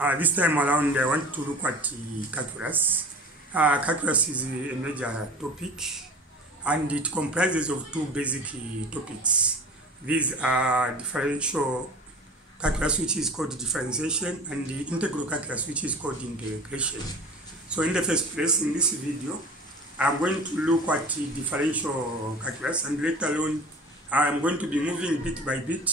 This time around, I want to look at calculus. Calculus is a major topic, and it comprises of two basic topics. These are differential calculus, which is called differentiation, and the integral calculus, which is called integration. So in the first place, in this video, I'm going to look at the differential calculus, and later on, I'm going to be moving bit by bit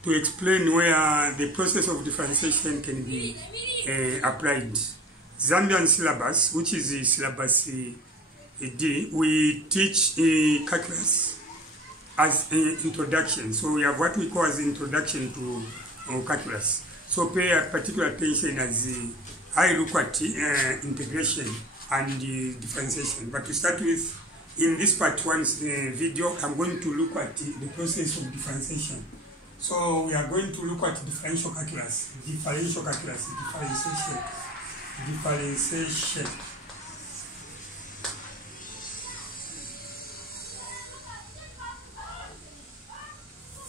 to explain where the process of differentiation can be applied. Zambian syllabus, which is the syllabus D, we teach calculus as an introduction. So we have what we call as introduction to calculus. So pay particular attention as I look at integration and differentiation. But to start with, in this part 1 video, I'm going to look at the process of differentiation. So we are going to look at differentiation.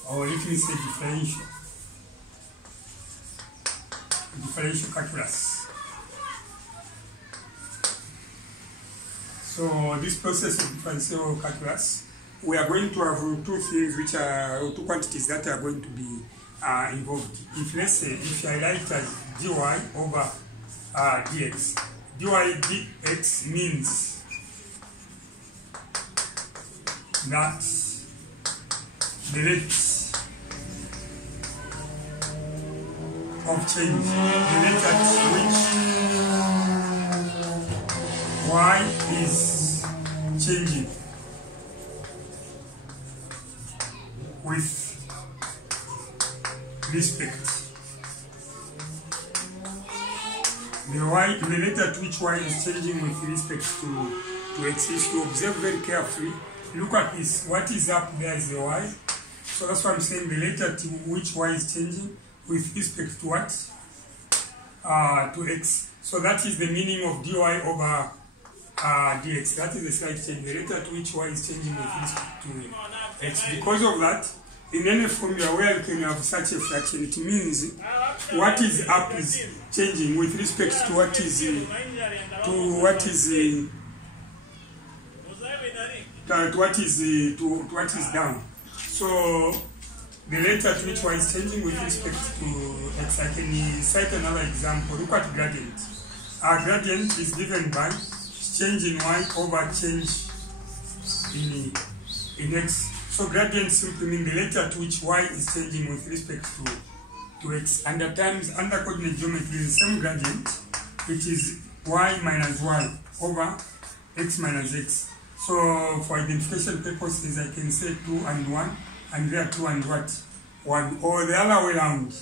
Or let me say differential calculus. So this process of differential calculus, we are going to have two things, which are two quantities that are going to be involved. If let's say, if I write as dy over dx, dy dx means that the rate of change, the rate at which y is changing with respect, the rate at which y is changing with respect to x. If you observe very carefully, look at this. What is up there is the y. So that's why I'm saying the rate at which y is changing with respect to what? To x. So that is the meaning of dy over dx. That is the slight change, the rate at which y is changing with respect to x. Because of that, in any formula where you can have such a fraction, it means what is up is changing with respect to what is down. So the rate at which y is changing with respect to x. I can cite another example. Look at gradient. Our gradient is given by change in y over change in x. So gradient simply means the rate at which y is changing with respect to x. And at times, under coordinate geometry, the same gradient, which is y minus y over x minus x. So for identification purposes, I can say 2 and 1, and there 2 and what? 1. Or the other way around,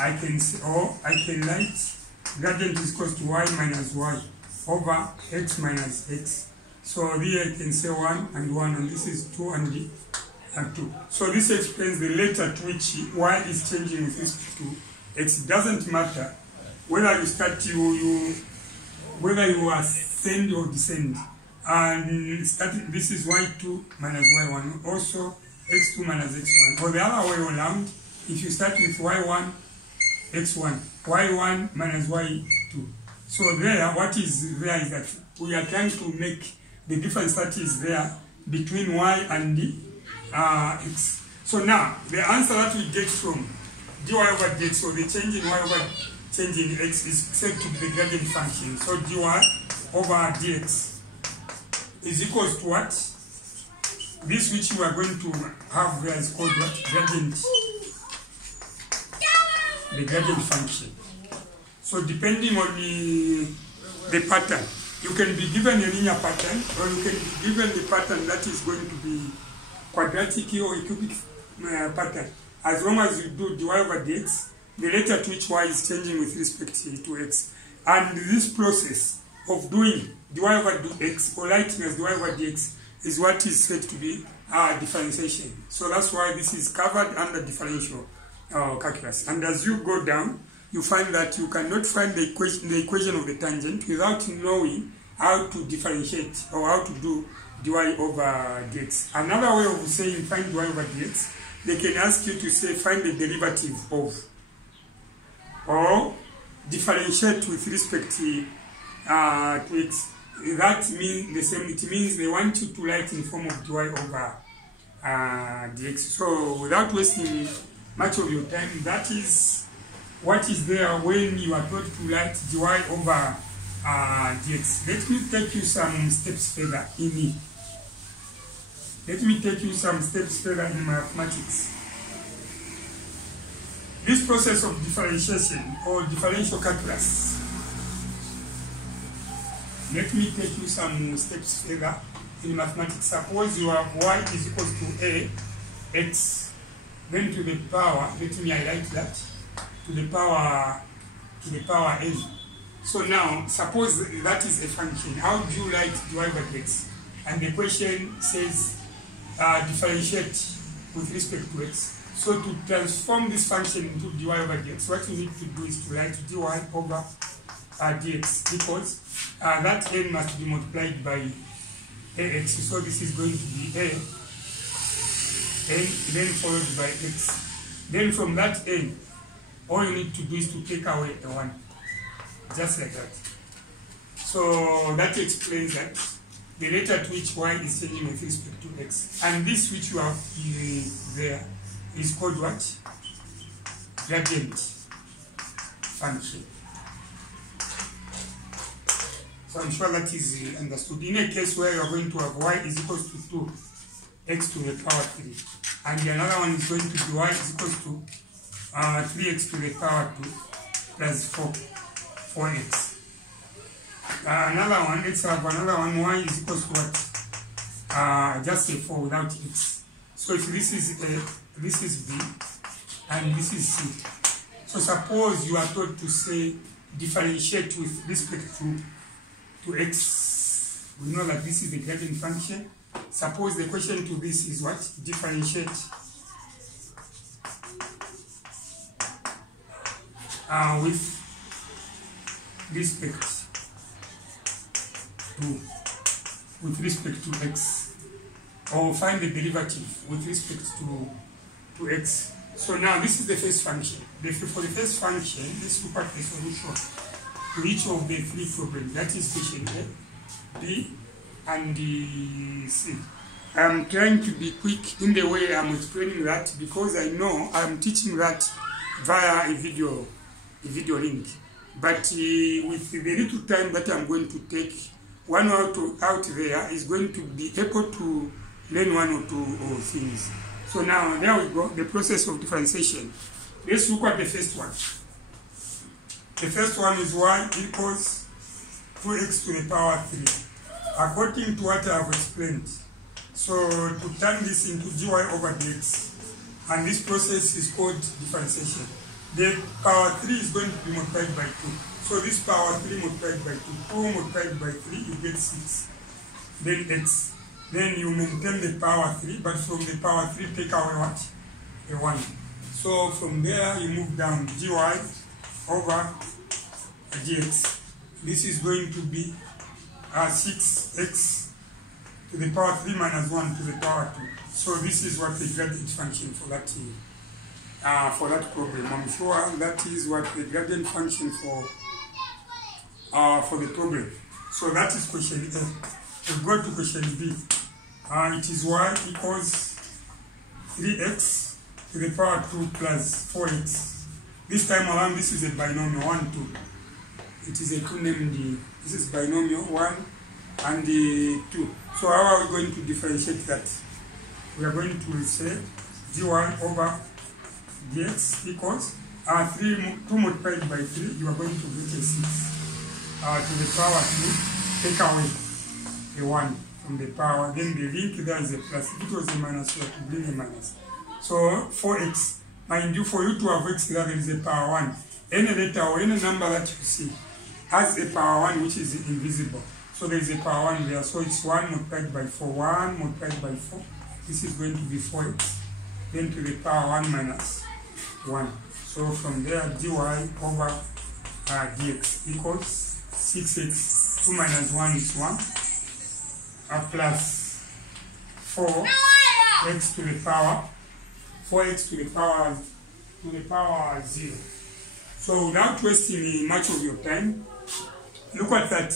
I can say, or I can write gradient is equal to y minus y over x minus x. So here I can say 1 and 1, and this is 2 and 2. So this explains the rate at which y is changing with respect to x. It doesn't matter whether you start whether you ascend or descend. And this is y2 minus y1, also x2 minus x1. Or the other way around, if you start with y1, x1, y1 minus y2. So there, what is there is that we are trying to make the difference that is there between y and the x. So now, the answer that we get from dy over dx, so the change in y over change in x, is said to be the gradient function. So dy over dx is equals to what? This which we are going to have there is called what? Gradient. The gradient function. So depending on the pattern, you can be given a linear pattern, or you can be given the pattern that is going to be quadratic or a cubic pattern. As long as you do dy over dx, the rate at which y is changing with respect to x. And this process of doing dy over dx, or writing as dy over dx, is what is said to be differentiation. So that's why this is covered under differential calculus. And as you go down, you find that you cannot find the equation of the tangent without knowing how to differentiate or how to do dy over dx. Another way of saying find dy over dx, they can ask you to say find the derivative of, or differentiate with respect to x. That means the same. It means they want you to write in form of dy over dx. So without wasting much of your time, that is what is there when you are taught to write dy over dx. Let me take you some steps further in it. Let me take you some steps further in mathematics. This process of differentiation or differential calculus. Let me take you some steps further in mathematics. Suppose you have y is equal to a x, then to the power, let me highlight that, to the power n. So now, suppose that is a function. How do you write dy over x? And the question says differentiate with respect to x. So to transform this function into dy over dx, what you need to do is to write dy over dx, because that n must be multiplied by ax. So this is going to be a, n, then followed by x. Then from that n, all you need to do is to take away a 1. Just like that. So that explains that the rate at which y is changing with respect to x. And this which you have there is called what? Gradient function. So I'm sure that is understood. In a case where you are going to have y is equal to 2, x to the power 3. And the another one is going to be y is equal to 3x to the power 2 plus 4x. Another one, let's have another one, y is equal to what? Just a 4 without x. So if this is a, this is b, and this is c. So suppose you are taught to say differentiate with respect to x. We know that this is the gradient function. Suppose the question to this is what? Differentiate with respect to x, or find the derivative with respect to x. So now this is the first function. For the first function, let's look at the solution to each of the 3 problems. That is question A, B, and C. I'm trying to be quick in the way I'm explaining that, because I know I'm teaching that via a video link. But with the little time that I'm going to take, one out there is going to be able to learn 1 or 2 things. So now, there we go, the process of differentiation. Let's look at the first one. The first one is y equals 2x to the power 3. According to what I have explained. So to turn this into dy over dx, and this process is called differentiation. The power 3 is going to be multiplied by 2. So this power 3 multiplied by 2, 2 multiplied by 3, you get 6. Then x. Then you maintain the power 3, but from the power 3 take away what? A 1. So from there you move down dy over dx. This is going to be 6x to the power 3 minus 1 to the power 2. So this is what the gradient function for that problem. I'm sure that is what the gradient function for the problem. So that is question A. We'll go to question B. It is y equals 3x to the power 2 plus 4x. This time around, this is a binomial 1, 2. It is a 2 named, this is binomial 1 and 2. So how are we going to differentiate that? We are going to say dy over dx equals 2 multiplied by 3, you are going to get a 6 to the power 2, take away a 1 from the power, then the link there is a plus. If it was a minus, you have to bring a minus. So 4x, mind you, for you to have x there is a power 1. Any letter or any number that you see has a power 1 which is invisible. So there is a power 1 there. So it's 1 multiplied by 4, 1 multiplied by 4. This is going to be 4x. Then to the power 1 minus 1. So from there, dy over dx equals 6x. 2 minus 1 is 1. Plus 4x to the power 4x to the power 0. So without wasting much of your time, look at that.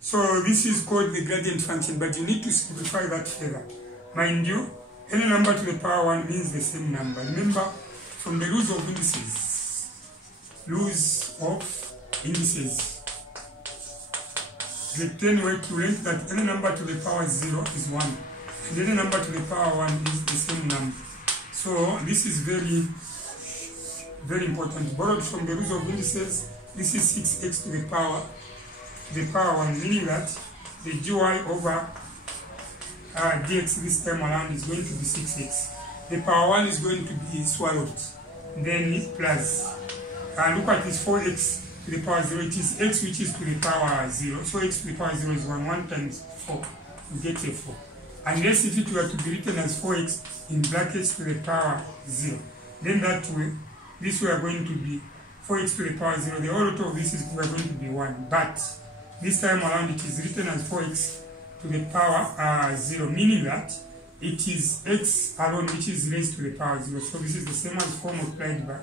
So this is called the gradient function, but you need to simplify that further. Mind you, any number to the power 1 means the same number. Remember, from the rules of indices, the 10 way to learn that any number to the power 0 is 1, and any number to the power 1 is the same number. So this is very, very important. Borrowed from the rules of indices, this is 6x to the power 1, meaning that the dy over dx this time around is going to be 6x. The power 1 is going to be swallowed. Then plus, look at this 4x to the power 0, it is x which is to the power 0. So x to the power 0 is 1, 1 times 4, you get a 4. Unless if it were to be written as 4x in brackets to the power 0, then that way, this we are going to be 4x to the power 0, the whole root of this is going to be 1, but this time around it is written as 4x to the power 0, meaning that it is x alone which is raised to the power 0. So this is the same as 4 multiplied by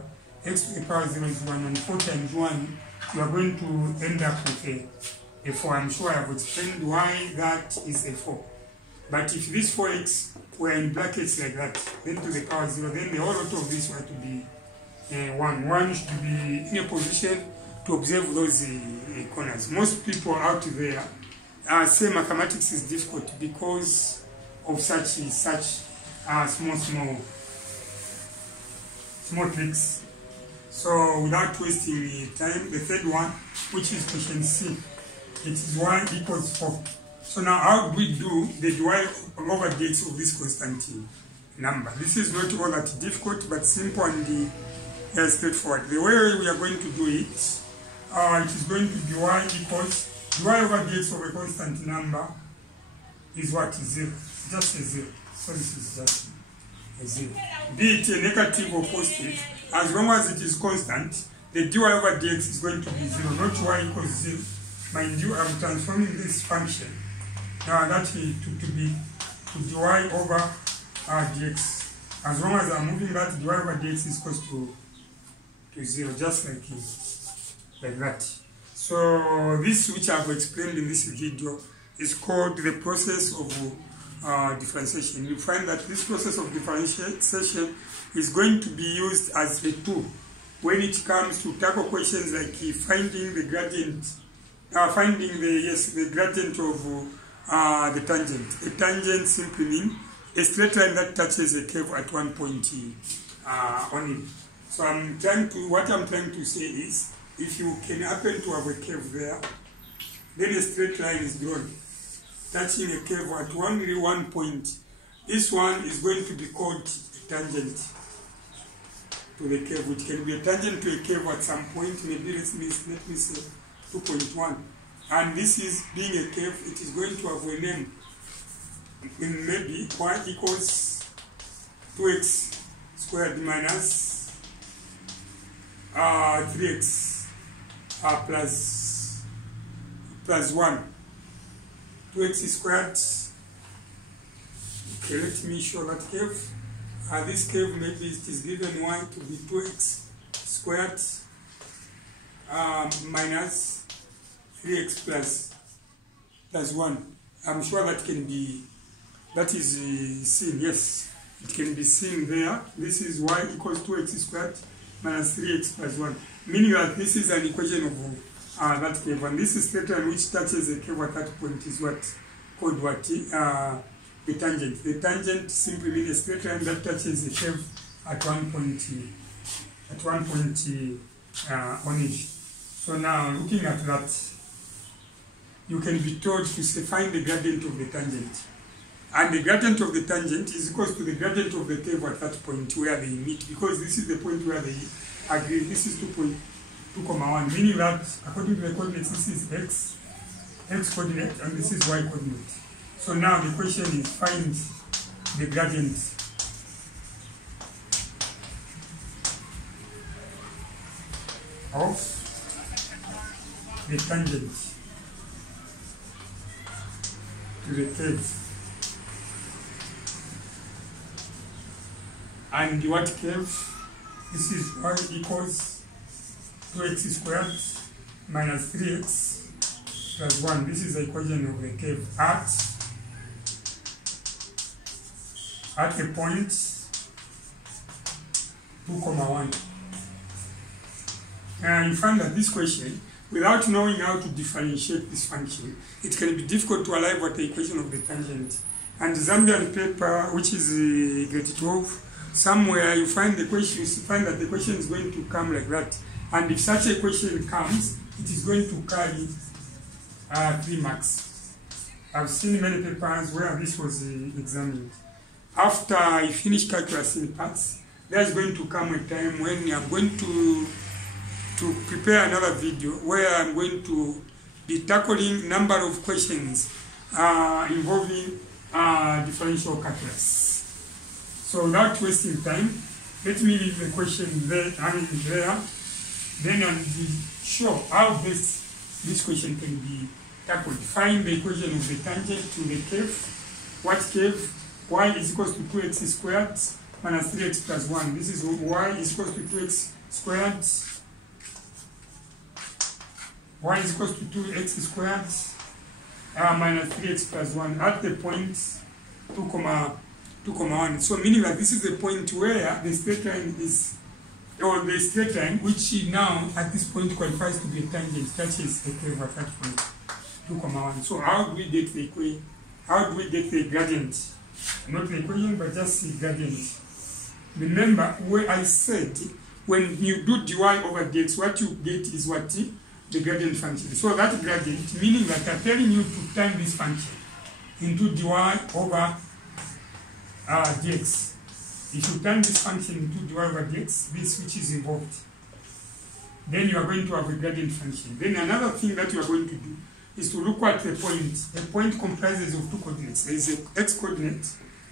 x to the power 0 is 1, and 4 times 1, you are going to end up with a 4. I'm sure I have explained why that is a 4. But if this 4x were in brackets like that, then to the power 0, then the whole root of this were to be 1. 1 should be in a position to observe those corners. Most people out there say mathematics is difficult because of such small tricks. So without wasting time, the third one, which is question C, it is y equals 4. So now how do we do the dy over dx of this constant number? This is not all that difficult, but simple and straightforward. The way we are going to do it, it is going to be y equals dy over dx of a constant number is what? 0. Just a 0. So this is just a 0. Be it a negative or positive, as long as it is constant, the dy over dx is going to be 0, not y equals 0. Mind you, I'm transforming this function now that to dy over dx. As long as I'm moving that, dy over dx is equals to 0, just like that. So this, which I've explained in this video, is called the process of differentiation. You find that this process of differentiation is going to be used as a tool when it comes to tackle questions like finding the gradient, the gradient of the tangent. A tangent simply means a straight line that touches a curve at one point only. So what I'm trying to say is, if you can happen to have a curve there, then a straight line is drawn, touching a curve at only one point. This one is going to be called a tangent to the curve, which can be a tangent to a curve at some point, maybe let me say 2.1. And this is being a curve, it is going to have a name. Maybe y equals 2x squared minus 3x plus 1. 2x squared. Okay, let me show that curve. This curve, maybe it is given y to be 2x squared minus 3x plus 1. I'm sure that is seen, yes. It can be seen there. This is y equals 2x squared minus 3x plus 1. Meaning that this is an equation of that curve. And this is straight line which touches a curve at that point is called the tangent. The tangent simply means a straight line that touches a curve at one point on it. So now, looking at that, you can be told to say find the gradient of the tangent. And the gradient of the tangent is equal to the gradient of the curve at that point where they meet, because this is the point where they agree. This is 2.1, meaning that according to the coordinates, this is x coordinate, and this is y coordinate. So now the question is find the gradient of the tangent to the curve. And what curve? This is y equals 2x squared minus 3x plus 1. This is the equation of the curve at a point 2,1. And you find that this question, without knowing how to differentiate this function, it can be difficult to arrive at the equation of the tangent. And the Zambian paper, which is grade 12, somewhere you find the question, you find that the question is going to come like that. And if such a question comes, it is going to carry 3 marks. I've seen many papers where this was examined. After you finish calculus in parts, there's going to come a time when I'm going to prepare another video where I'm going to be tackling number of questions involving differential calculus. So without wasting time, let me leave the question there, then I'll show how best this question can be tackled. Find the equation of the tangent to the curve. What curve? Y is equals to 2x squared minus 3x plus 1. This is y is equals to 2x squared. Y is equals to 2x squared minus 3x plus 1 at the point 2,1. So meaning that this is the point where the straight line is, or the straight line which now at this point qualifies to be a tangent, touches a curve at that point 2,1. So how do we get the equation? How do we get the gradient? Not the equation, but just the gradient. Remember where I said when you do dy over dx, what you get is what? The gradient function. So that gradient, meaning that I'm telling you to turn this function into dy over dx. If you turn this function into dy over dx, this which is involved, then you are going to have a gradient function. Then another thing that you are going to do is to look at the point. A point comprises of 2 coordinates. There is an x coordinate,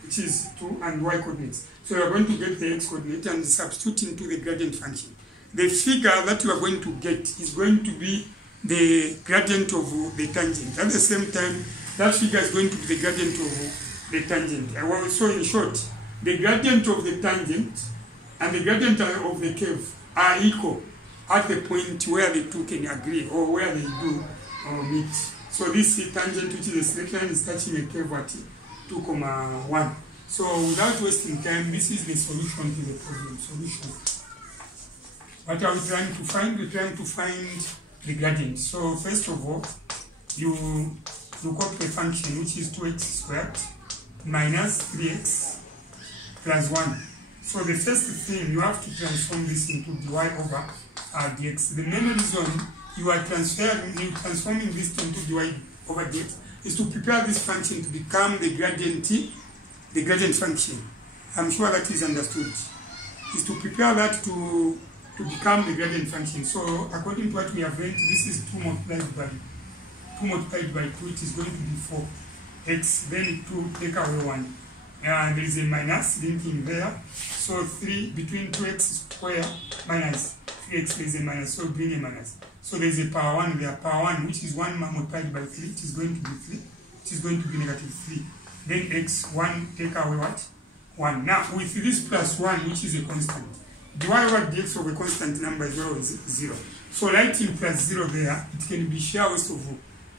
which is 2, and y coordinates. So you are going to get the x coordinate and substitute into the gradient function. The figure that you are going to get is going to be the gradient of the tangent. At the same time, that figure is going to be the gradient of the tangent. So in short, the gradient of the tangent and the gradient of the curve are equal at the point where the two can agree, or where they do meet. So this tangent, which is a straight line, is touching a curve at 2,1. So without wasting time, this is the solution to the problem. Solution. What are we trying to find? We're trying to find the gradient. So first of all, you look up the function, which is 2x squared minus 3x plus 1. So the first thing, you have to transform this into dy over dx. The main reason you are transforming this into dy over dx is to prepare this function to become the gradient function. I'm sure that is understood. Is to prepare that to become the gradient function. So according to what we have learned, this is 2 multiplied by 2, it is going to be 4x, then 2 take away 1. And there is a minus linking there. So 3 between 2x square minus 3x, there is a minus, so bring a minus. So there is a power 1 there, power 1, which is 1 multiplied by 3, it is going to be 3, it is going to be negative 3. Then x, 1 take away what? 1. Now with this plus 1, which is a constant, dy over dx of a constant number is always 0. So writing plus 0 there, it can be sheer waste of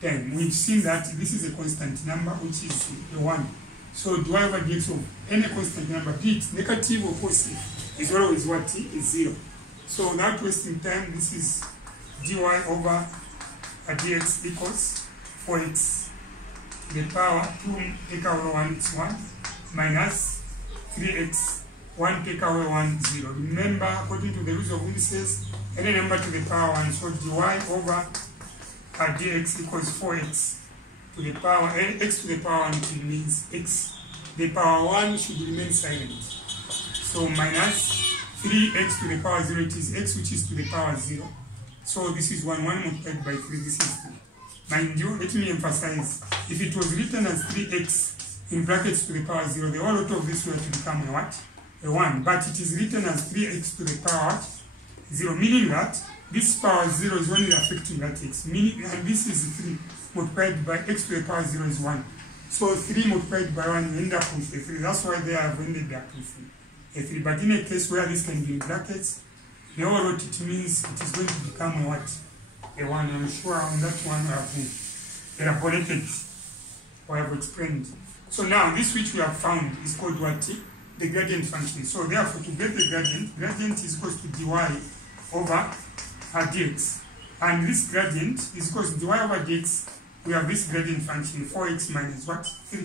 time. We've seen that this is a constant number, which is a 1. So dy over dx of any constant number, be it negative or positive, is always what? Is 0. So without wasting time, this is dy over dx equals 4x to the power 2 take away 1 is 1 minus 3x 1 take away 1 0. Remember, according to the rules of indices, any number to the power 1, so dy over dx equals 4x to the power x to the power 1 means x. The power 1 should remain silent. So minus 3x to the power 0, it is x which is to the power 0. So this is 1 multiplied by 3, this is 3. Mind you, let me emphasize, if it was written as 3x in brackets to the power 0, the whole lot of this were to become a what? A 1. But it is written as 3x to the power 0, meaning that this power 0 is only affecting that x. Meaning, and this is 3 multiplied by x to the power 0 is 1. So 3 multiplied by 1, you end up with a 3. That's why they have ended up with a 3. But in a case where this can be in brackets, the whole lot, it means it is going to become a what? A 1. I'm sure on that one I have elaborated or I have explained. So now this which we have found is called what? The gradient function. So therefore to get the gradient is equal to dy over dx. And this gradient is equal to dy over dx. We have this gradient function 4x minus what? 3.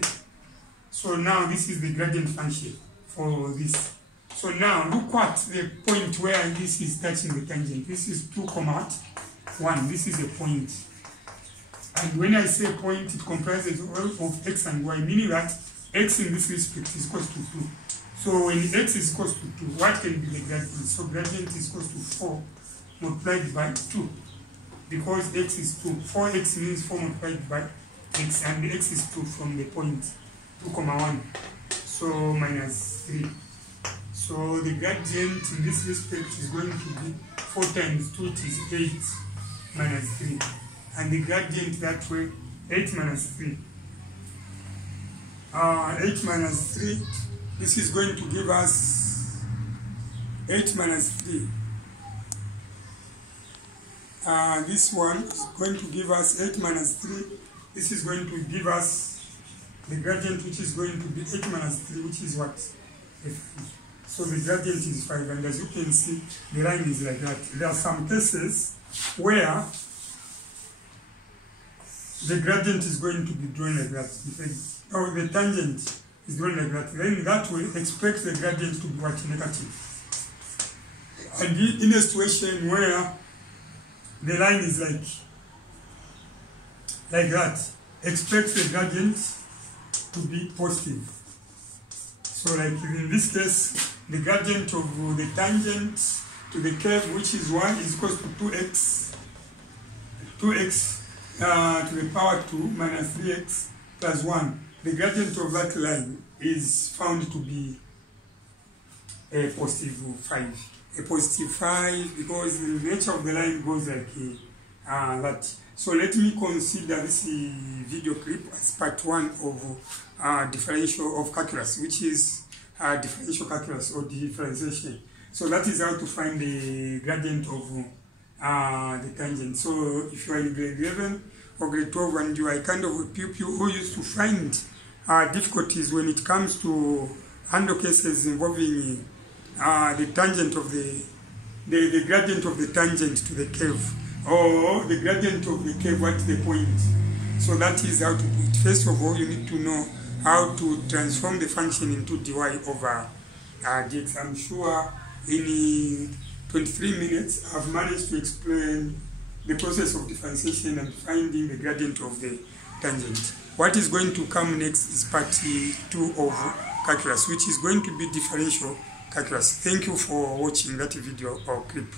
So now this is the gradient function for this. So now look at the point where this is touching the tangent. This is 2, 1. This is a point. And when I say point, it comprises of x and y, meaning that x in this respect is equal to 2. So when x is equal to 2, what can be the gradient? So gradient is equal to 4 multiplied by 2. Because x is 2. 4x means 4 multiplied by x, and the x is 2 from the point 2, 1. So minus 3. So the gradient in this respect is going to be 4 times 2, it is 8 minus 3. And the gradient that way, 8 minus 3. 8 minus 3, this is going to give us 8 minus 3. This one is going to give us 8 minus 3. This is going to give us the gradient, which is going to be 8 minus 3, which is what? 5. So the gradient is 5, and as you can see, the line is like that. There are some cases where the gradient is going to be drawn like that. Or the tangent is drawn like that. Then that way, expect the gradient to be what? Negative. And in a situation where the line is like that, expect the gradient to be positive. So like in this case, the gradient of the tangent to the curve, which is 1, is equal to 2x to the power 2 minus 3x plus 1. The gradient of that line is found to be a positive 5. A positive 5 because the nature of the line goes like that. So let me consider this video clip as part 1 of differential of calculus, which is differential calculus or differentiation. So that is how to find the gradient of the tangent. So if you are in grade 11 or grade 12 and you are kind of a pupil who used to find difficulties when it comes to handle cases involving the tangent of the gradient of the tangent to the curve, or the gradient of the curve at the point. So that is how to do it. First of all, you need to know how to transform the function into dy over dx. I'm sure in 23 minutes I've managed to explain the process of differentiation and finding the gradient of the tangent. What is going to come next is part 2 of calculus, which is going to be differential calculus. Thank you for watching that video or clip.